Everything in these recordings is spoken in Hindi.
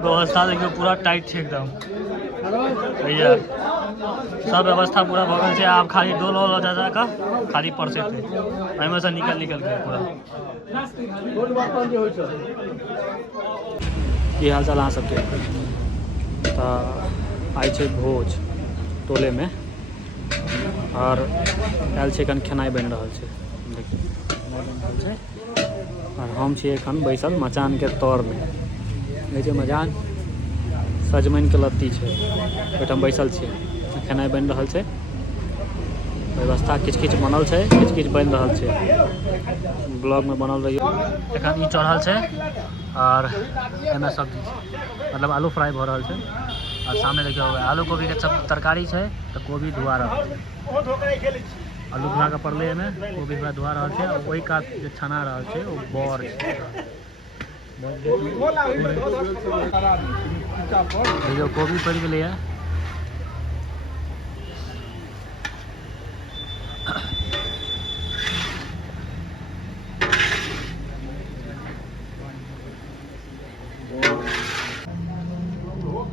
व्यवस्था देखियो पूरा टाइट है एकदम भैया, सब व्यवस्था पूरा भगल से। आप खाली डोल जा का खाली परसे थे में से निकल के पूरा। की हाल चाल अहाँ सबके? तो आई छे भोज टोले में और आयल छे, एखन खेनाई बन रहा है। देखिए खेनाई बन रहा है और हम छे एखन बैसल मचान के तौर में। देखिए मचान सजमनि के लत्ती है, ओहिठाम बैसल छे, खेनाई बन रहा है। व्यवस्था किच किच बनल है, किच किच बन रहा है, ब्लॉग में बनल रही। एखन ई चढ़ल है और एमे सब्जी मतलब आलू फ्राई हो रहा है। और सामने देखिए आलू गोभी के सब तरकारी है, तो गोभी धुआ रहा है। आलू धुआ के पड़ले में गोभी पूरा धुआ रहा है। वही काट जो छना रहा है वो बर जो गोभी पड़ गई है।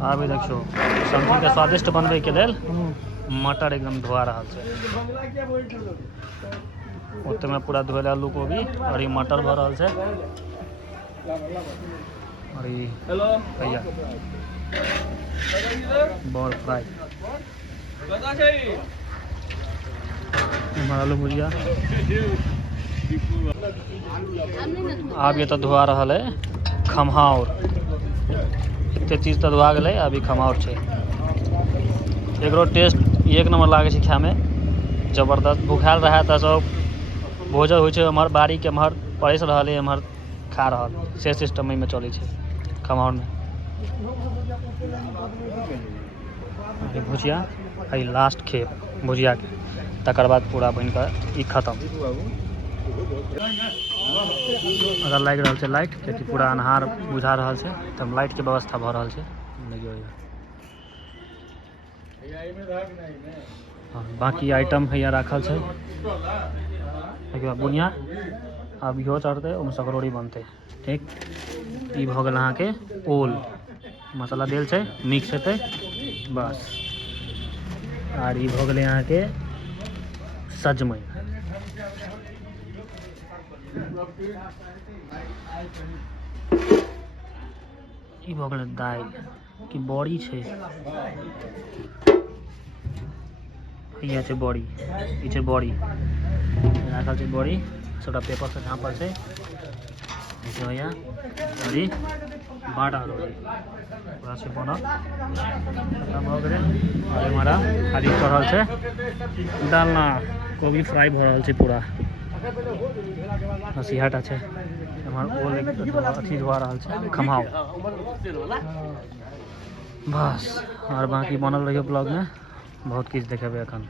अभी देखियो सब्जी के स्वादिष्ट बनबे के लेल मटर एकदम धोआ रहा है। ओते में पूरा धोले आलू गोभी और ये मटर भर रहा है। और ये भैया बॉल फ्राई आलू भुजिया। अब ये तो धोआ रहा है खमहाउर। इतने चीज तो धोआ गए, अभी खमहाउर है। एकरो टेस्ट एक नंबर लागे छै खाए में, जबरदस्त। भूखाल रहा तो सब भोजन हो हमार बाड़ी के एम्हर परस रहा है, एम्हर खा रहा से सिस्टम में चले खमहाउर में। भुजिया है लास्ट खेप भुजिया के, तकर बाद पूरा बन कर खत्म। अगर लग रहा है लाइट क्योंकि पूरा अन्हार बुझा रहा है, तब लाइट के व्यवस्था भ रहा है। बाकी आइटम है रखल है। बुनिया अब इहो चढ़ते ओम सकरौड़ी बनते। ठीक, ई भ गेल अहाँ के ओल मसाला देल छै, मिक्स हेतै बस। और ई भ गेलै अहाँ के सजमनि। ई भ गेलै दालि कि बड़ी छै, यहाँ छै बड़ी, ई छै बड़ी राखल छै। बड़ी सबटा पेपर से झाँपल छै। यहाँ अभी बाटा पूरा से बनल भ गेलै। और हमारा खाली चढ़ल छै डालना, कोबी फ्राई भ रहा है पूरा। हसीहाटा है अथी धोआ रहा है खमहाउ बस। और बाकी बनल रहिए ब्लॉग में, बहुत किछ देखेबे एखन।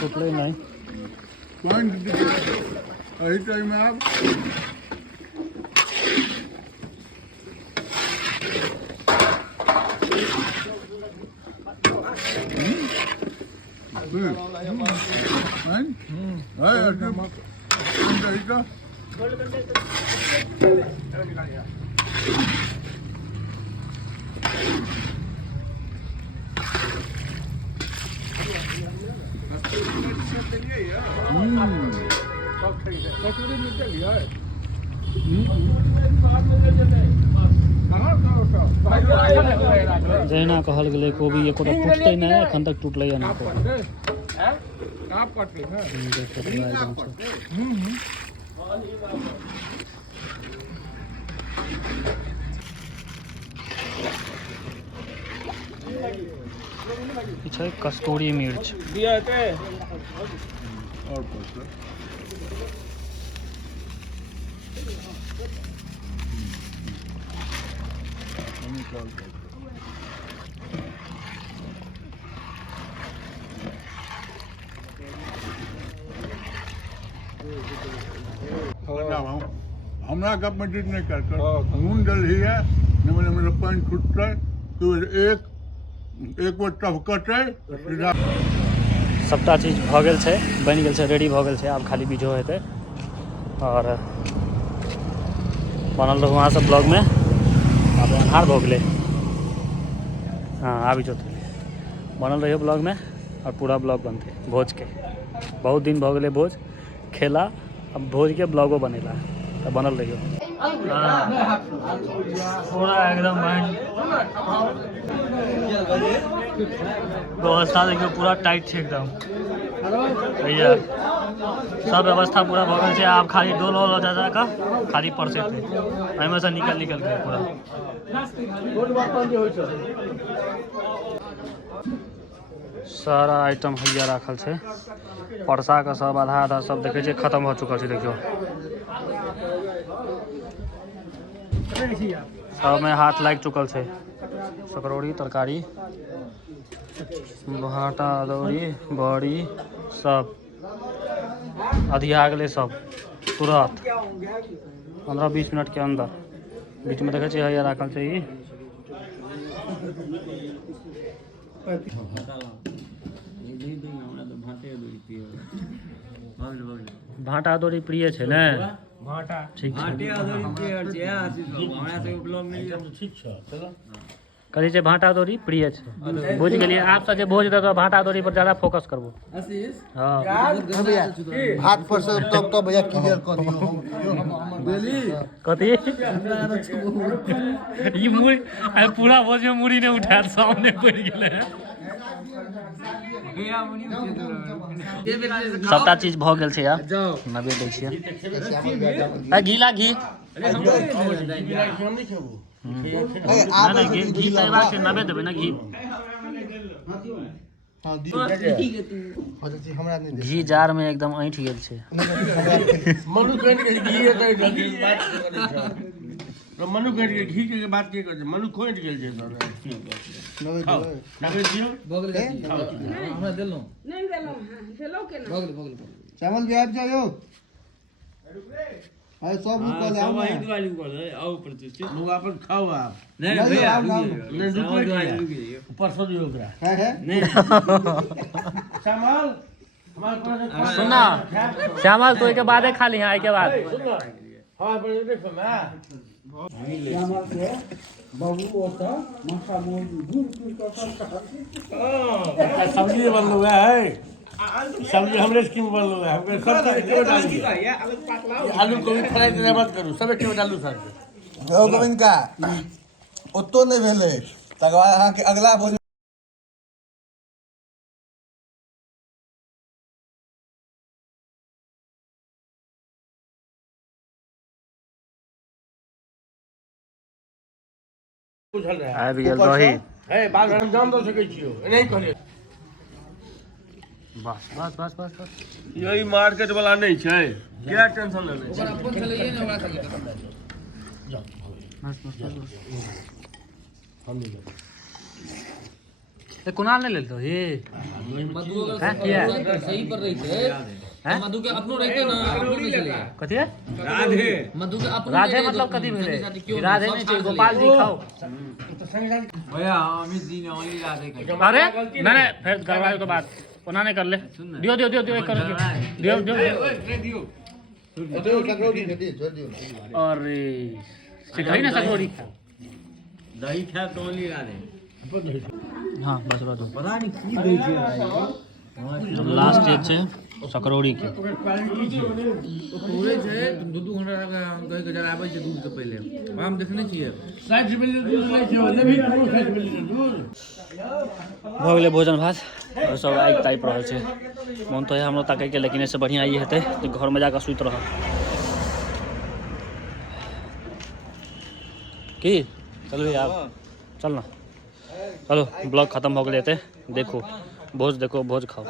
टूटले नहीं जहिना कहल गेलै कोबी एकोटा टूटते नहीं, एखन तक टूटलै नहीं कोबी। छै कस्तूरी मिर्च हमरा गप में जिद नहीं कर नून डल ही है मेरा पानी छूटता तो एक बार टपकते सीधा सबटा चीज भ गेल छै, बन गेल छै, रेडी भ गेल छै। आब खाली बीजो हेतै और बनल रहू वहाँ सब ब्लॉग में। अब अन्हार भऽ गेलै। हाँ आबि जेतै बनल रहियो ब्लॉग में और पूरा ब्लॉग बनते भोज के। बहुत दिन भऽ गेलै भोज खेला, अब भोज के ब्लॉगो बनेला तो बनल रहियो। पूरा एकदम व्यवस्था देखियो पूरा टाइट है एकदम भैया। सब व्यवस्था पूरा भऽ गेल छै। आब खाली डोल हो जा का खाली परसे थे एहिमे से निकल के पूरा। सारा आइटम हैया राखल छै। परसा का सब आधा आधा सब देखे छै खत्म हो चुकल छै। देखियो सब में हाथ लाग चुकल छै। सकरौड़ी तरकारी भाटा अदौड़ी बड़ी सब अधिया गेलै सब तुरंत 15-20 मिनट के अंदर। बीच में देखे हैया राखल छै। भाटा अदौड़ी प्रिय छै ने? ठीक छै कहै छै भाटा अदौड़ी प्रिय छै। बुझ गेलियै। आप सब जे भोज देतो भाटा अदौड़ी पर ज्यादा फोकस करबो। हां हाथ पर से तब भैया क्लियर कर दियो कथी ई मुड़ी पूरा भोज में मुड़ी ने उठा सामने पड़ गेलै। सबटा चीज भऽ गेल छै यार। नबे दै छियै घीला घी घी तैबाक छै। नबे देबै ने घी घी जार में एकदम ऐंठ गेल छै। मनु कह घी के बात के कर मनु खोट गेल छै सर। हमरा देलो नहीं देलो देलो के ना चावल भी आबि जायो। अरे सब ऊपर ले आओ ना दिवाली ऊपर है आओ ऊपर से लोग अपन खाओ आप नहीं भैया नहीं रुकिए ऊपर सो दियो ओकरा है नहीं श्यामल हमारे पास सुनना श्यामल तो के बादे खा ली हां के बाद हां पर देखो ना श्यामल के बाबू होता माथा मोर दूर का सब्जी बन हुआ है। सब्जी हमरे स्कीम बन हुआ है। हमके सब क्यों डालिए आलू को भी फ्राई देना मत करू सब क्यों डालू सर ओ गोविंद का ओतो नहीं भेले तकर बाद अहाँ के अगला भोज पूछल रहा आबि गेल दही। है बात हम जान दो सके छियो नहीं कहले बस बस बस बस बस यही मार्केट वाला नहीं छै क्या टेंशन ले ओकरा अपन चले ये ना ओकरा चले बस बस हम ले ए कुणाल ने ले लो ये मधु है क्या सही पर रही थे मधु के अपनो रहते ना अपनो नहीं चले कथी है राधे मधु के अपनो राधे मतलब कथी भेले? राधे नहीं छै गोपाल जी खाओ भैया अमित जी ने ओनली राधे का अरे मैंने फिर गड़बड़ाई के बाद ओना नहीं कर ले दियो दियो दियो दियो कर दियो दियो दियो सकरोड़ी दे छोड़ दियो। अरे सिखाई ना सकरोड़ी खा दही खा तो ओनली राधे हां बस बस पता नहीं की दही छै लास्ट स्टेज छै सकरौड़ी के। पूरे छै दू घंटा गई के जरा आबै छै दूध से पहले हम देखने छियै 60 मिली दूध लै छै ले भी 60 मिली दूध भऽ गेलै भोजन भात और सब आगि तापि रहल छै। मोन तो है हमरो ताकै के लेकिन इससे बढ़िया ई हेतै जे घर में जाकर सुति रहब की चलू यार चल ना चलो ब्लॉग खत्म हो गेलै। देखो भोज खाओ।